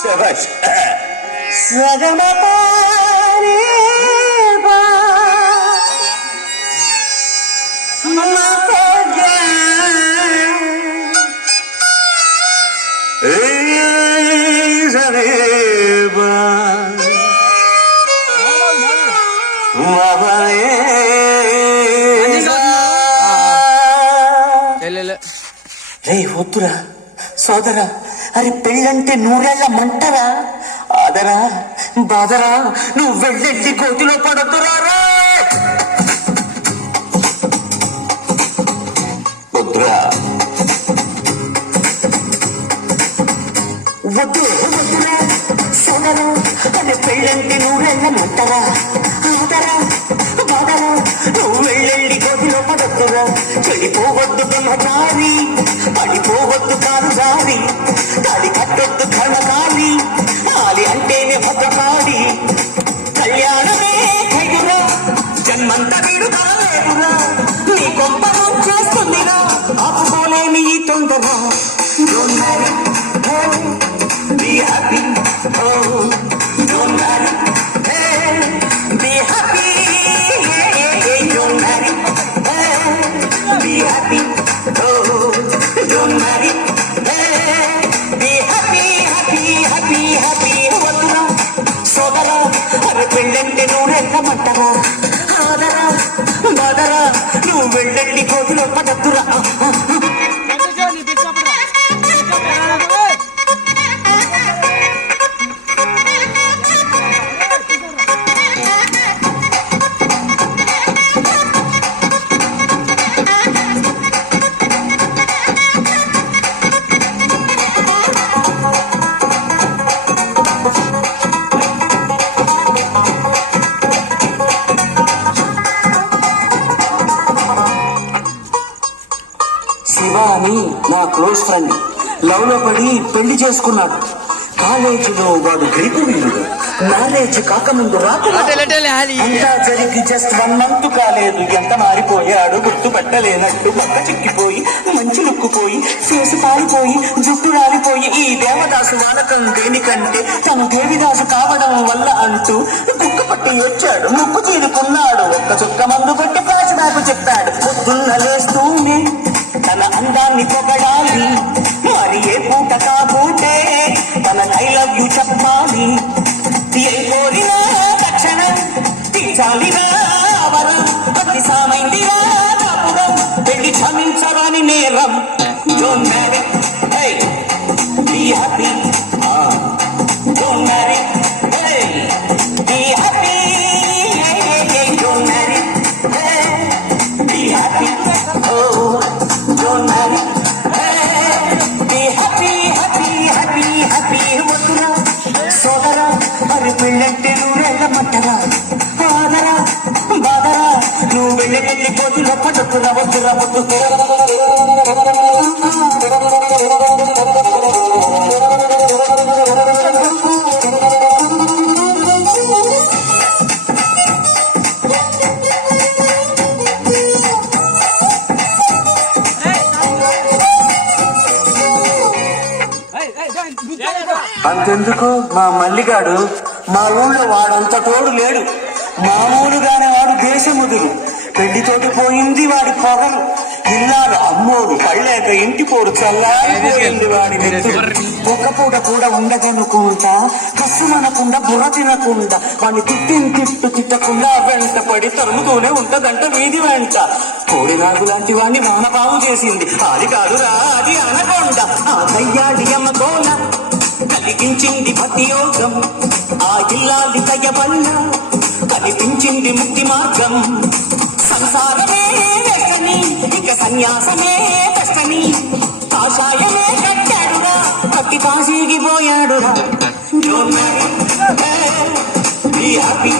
శభాష్. సగమపారే బా మపగా సరేబా మబాయే రే వద్దురా సోదరా, అరే పెళ్ళంటే నూరేళ్ల మంటరా, ఆదరా బాదరా, నువ్వు వెళ్ళెళ్ళి గోతిలో పడద్దురా. వద్దురా వద్దు వద్దురా సోదరా, అరే పెళ్ళంటే నూరేళ్ల మంటరా, ఆదరా బాదరా, నువ్వు వెళ్ళెళ్ళి గోతిలో పడద్దురా. చెడిపోవద్దు బ్రహ్మచారి, పడిపోవద్దు కాదు దారి, తాడి కట్టొద్దు ఘనకాలి, ఆలి అంటేనే భద్రకాడి. కళ్యాణమే ఖైరురా, జన్మంత వీడు కాలేదురా, నీ కొంపను చేస్తుందిరా, ఆపుకోలేని ఈ తొందర. Don't marry, oh, be happy, oh, don't marry, hey, be happy, don't marry, hey, be happy, oh, don't marry, hey, be happy, happy, happy, happy. వద్దురా సోదరా, అరే పెళ్ళంటే నూరెళ్ళమంటరా, ఆదరా బాదరా, నువ్వు వెళ్ళండి కోతిలో పడద్దురా. శివ అని నా క్లోజ్ ఫ్రెండ్ లవ్ లో పడి పెళ్లి చేసుకున్నాడు. కాలేజీలో వాడు గ్రీకు వీరుడు, మ్యారేజ్ కాకముందు అంతా జరిగి జస్ట్ 1 month కాలేదు, ఎంత మారిపోయాడు గుర్తుపట్టలేనట్టు. పక్క చిక్కిపోయి మంచి లుక్కుపోయి ఫేసు పారిపోయి జుట్టు రాలిపోయి, ఈ దేవదాసు వానకం దేనికంటే తను దేవిదాసు కావడం వల్ల అంటూ కుక్క పట్టి వచ్చాడు, ముక్కు చీరుకున్నాడు, ఒక్క చుక్క మందు పట్టి ఫ్లాష్ బ్యాక్ చెప్పాడు. పొద్దున్న లేస్తూనే తన అందాన్ని పొగడాలి, మరి ఏ పూట కాబోతే తన ఐ లవ్ యూ చెప్పాలి. ఏ కోరినా తక్షణ తీర్చాలిరా వరం, అతి సామైందిరా కాపురం, పెళ్లి క్షమించరాని నేరం. Don't marry, hey, be happy, don't marry, hey, be happy, don't marry, hey, be happy, oh, don't marry, hey, be happy, happy, happy, happy. వద్దురా సోదరా, అరే పెళ్ళంటే నూరెళ్ళమంటరా, ఆదరా బాదరా, నువ్వు వెళ్ళి కోతిలో పడద్దురా. వద్దురా వద్దు. అంతెందుకు మా మల్లిగాడు మా ఊళ్ళో వాడంత తోడు లేడు, మామూలుగానే వాడు దేశముదురు. పెళ్లితోటి పోయింది వాడి పొగలు, ఇల్లాలు అమ్మోరు పళ్ళేక ఇంటి పోరు చల్లారిపోయింది వాడి నెత్తురు. ఒక్క పూట కూడా ఉండదనుకుంటా, కసుమనకుండా బుర్ర తినకుండా, వాడిని తిట్టకుండా వెంట పడి తరుముతూనే ఉంటదంట వీధి వెంట. కోడి నాగు లాంటి వాడిని వానపాము చేసింది, అది కాదురా అది అనకొండ. ఆ దయ్యాడి అమ్మకోన కలిగించింది భక్తి యోగం, ఆ ఇల్లాలి దయ వల్ల కనిపించింది ముక్తి మార్గం. సంసారమే వెక్కని, ఇక సన్యాసమే కష్టని, కాషాయమే కట్టాడురా, కట్టి కాశీకి పోయాడురా. Don't marry, hey, be happy,